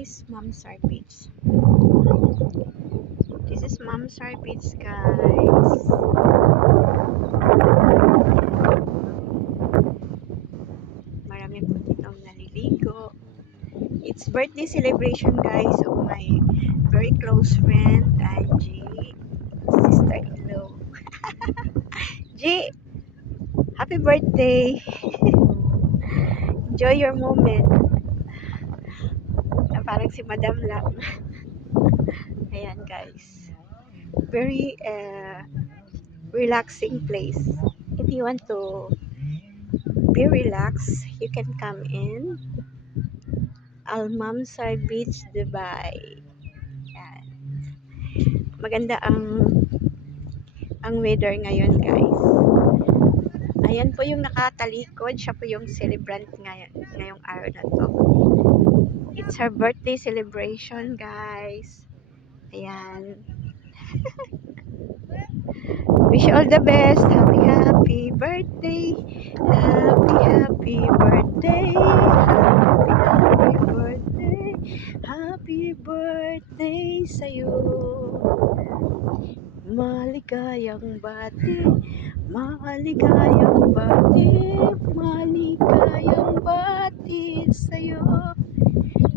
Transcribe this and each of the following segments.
guys, Mamsar Beach. This is Mamsar Beach, guys. Marami po ditong naliligo. It's birthday celebration, guys, of my very close friend, Angie, sister-in-law. G, happy birthday! Enjoy your moment. Parang si Madam lang. Ayan, guys. Very relaxing place. If you want to be relaxed, you can come in Al Mamsar Beach, Dubai. Ayan. Maganda ang weather ngayon, guys. Ayan po yung nakatalikod. Siya po yung celebrant ngayong araw na to. It's her birthday celebration, guys. Ayan. Wish you all the best. Happy birthday. Happy birthday. Happy birthday. Happy birthday sa'yo. Maligayang bati. Maligayang bati. Maligayang bati sa'yo.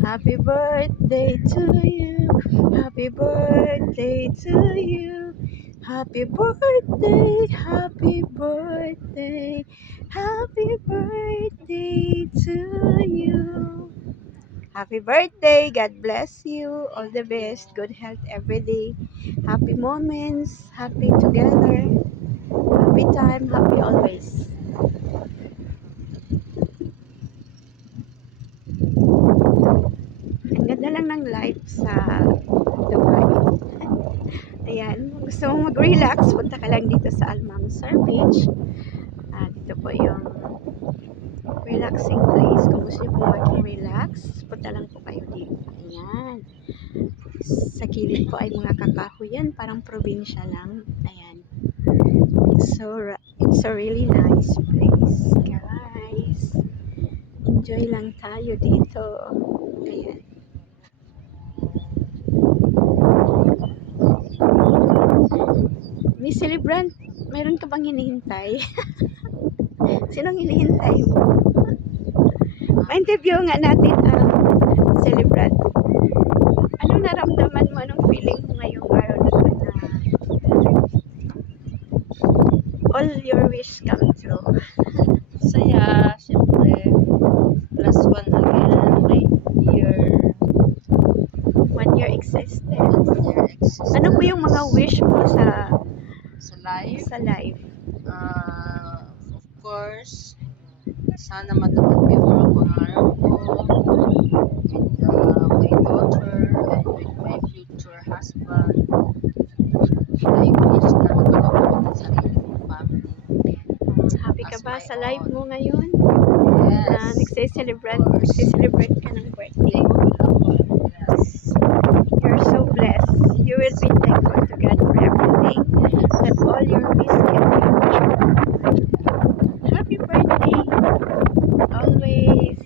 Happy birthday to you. Happy birthday to you. Happy birthday, happy birthday, happy birthday to you. Happy birthday, God bless you, all the best, good health every day, happy moments, happy together, happy time, happy always. Ang ganda lang ng life sa Dubai. Ayan, kung gusto mong mag-relax, punta ka lang dito sa Al Mamsar Beach. Dito po yung relaxing place. Kung gusto nyo mag-relax, punta lang po kayo dito. Ayan. Sa gilid po ay mga kakahuyan, parang probinsya lang. Ayan. It's a really nice place, guys. Enjoy lang tayo dito. Ayan. Miss Celebrant, meron ka bang hinihintay? Sinong hinihintay mo? Ma-interview nga natin ang Celebrant. Ano naramdaman mo? Anong feeling mo ngayong araw na to na all your wish come true? Saya, syempre. Plus one again, my year. 1 year existence. 1 year existence. Ano po yung mga wish mo sa life? sa life? Of course, sana matupad ko yung mga pangarap ko with my daughter and with my future husband. I wish na magkaroon ko ng sarili kong family. Happy ka As ba my sa life own. mo ngayon? Yes. Nagse-celebrate ka ng birthday. Yes. You're so blessed. You will be thankful to God for everything, that all your wish can be true. Happy birthday! Always.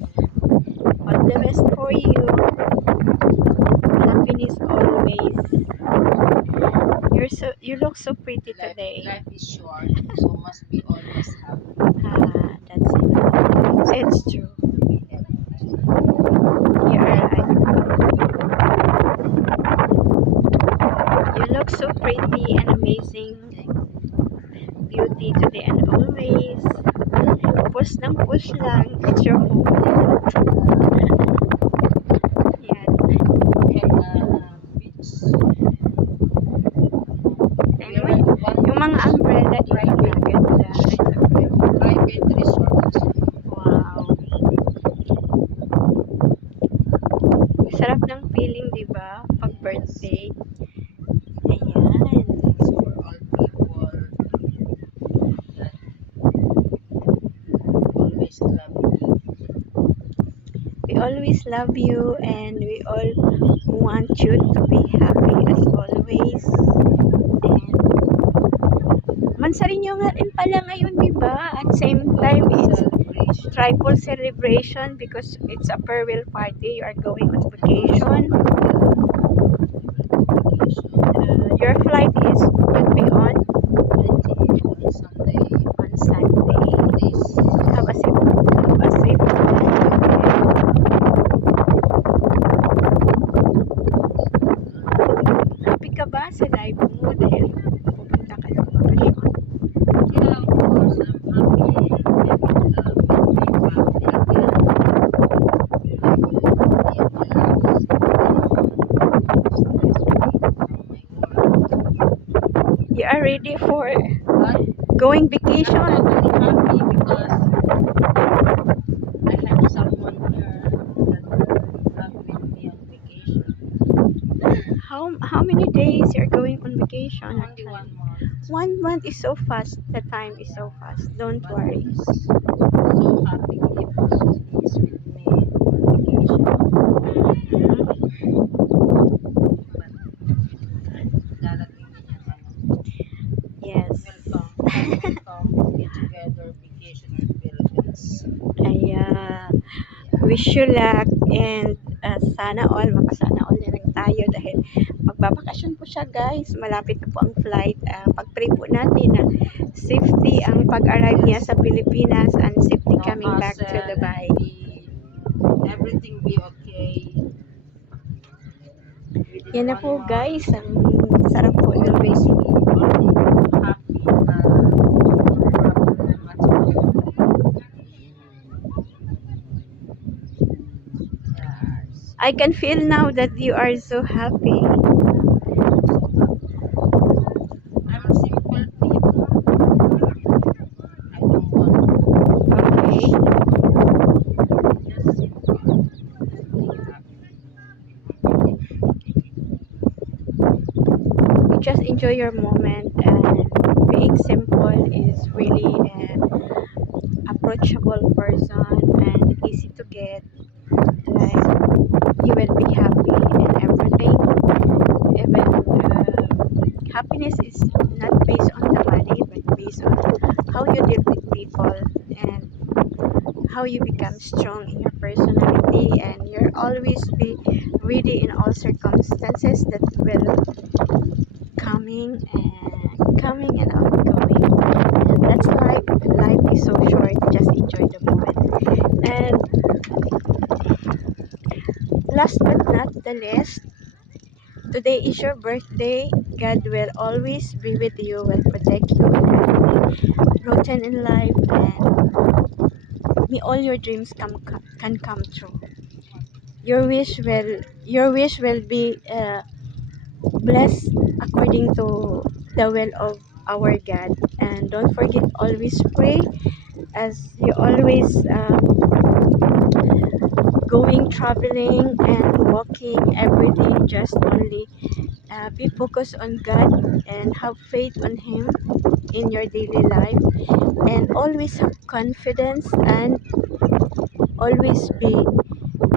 All the best for you. Happiness always. You look so pretty today. Life is short, so must be always happy. That's it. It's true. You're right. You look so pretty and amazing. Beauty today and always. Push ng push lang. It's your moment. Yan. Anyway, yung mga umbrella dito maganda. Private resort. Wow. Sarap ng feeling, di ba? Pag birthday. Ayan. Thanks for all people that always love me. We always love you and we all want you to be happy as always. And mansarin nyo nga rin pala ngayon, di ba? At same time, it's Celebration. triple celebration because it's a farewell party. You are going on vacation. Your flight is would be on Sunday. Sunday. This Have a safe happy ka ba sa life mo dahil pupunta ka ng bakasyon? yeah, of course, I'm happy with my family again. I will be relaxed, stress free from my work. You are ready for But going I'm vacation? totally happy because I have someone here that will have with me on vacation. How many days you're going on vacation? Only 1 month. 1 month is so fast. The time is so fast. Don't But worry. I'm so happy if he's with me on vacation. But darating din yung Yes. welcome be together vacation in Philippines. Kaya wish you luck and sana all, makasana all na lang tayo dahil magbabakasyon po siya guys. Malapit na po ang flight. Pag-pray po natin na safety ang pag-arrive niya sa Pilipinas and safety No coming back to hassle, Dubai. everything be okay. Within Yan na 1 po month, guys. Ang sarap po ng always be only happy na no problem at all. Yes. I can feel now that you are so happy. I'm a simple people. I don't want Okay. just simple. Just be happy. You just enjoy your moment and being simple is really an approachable person and easy to get. Like you will be happy in everything. Even happiness is not based on the money but based on how you deal with people and how you become strong in your personality, and you're always be ready in all circumstances that will coming and outgoing. And that's life. Life is so short. Just enjoy the moment. And last but not the least, today is your birthday. God will always be with you, will protect you in every routine in life, and may all your dreams can come true. Your wish will be blessed according to the will of our God. And don't forget, always pray as you always going traveling and walking every day. Just only be focused on God and have faith on Him in your daily life, and always have confidence and always be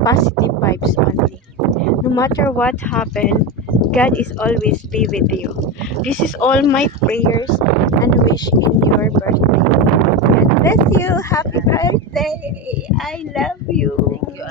positive vibes only. No matter what happens, God is always be with you. This is all my prayers and wish in your birthday. God bless you. Happy birthday. I love you. Thank you,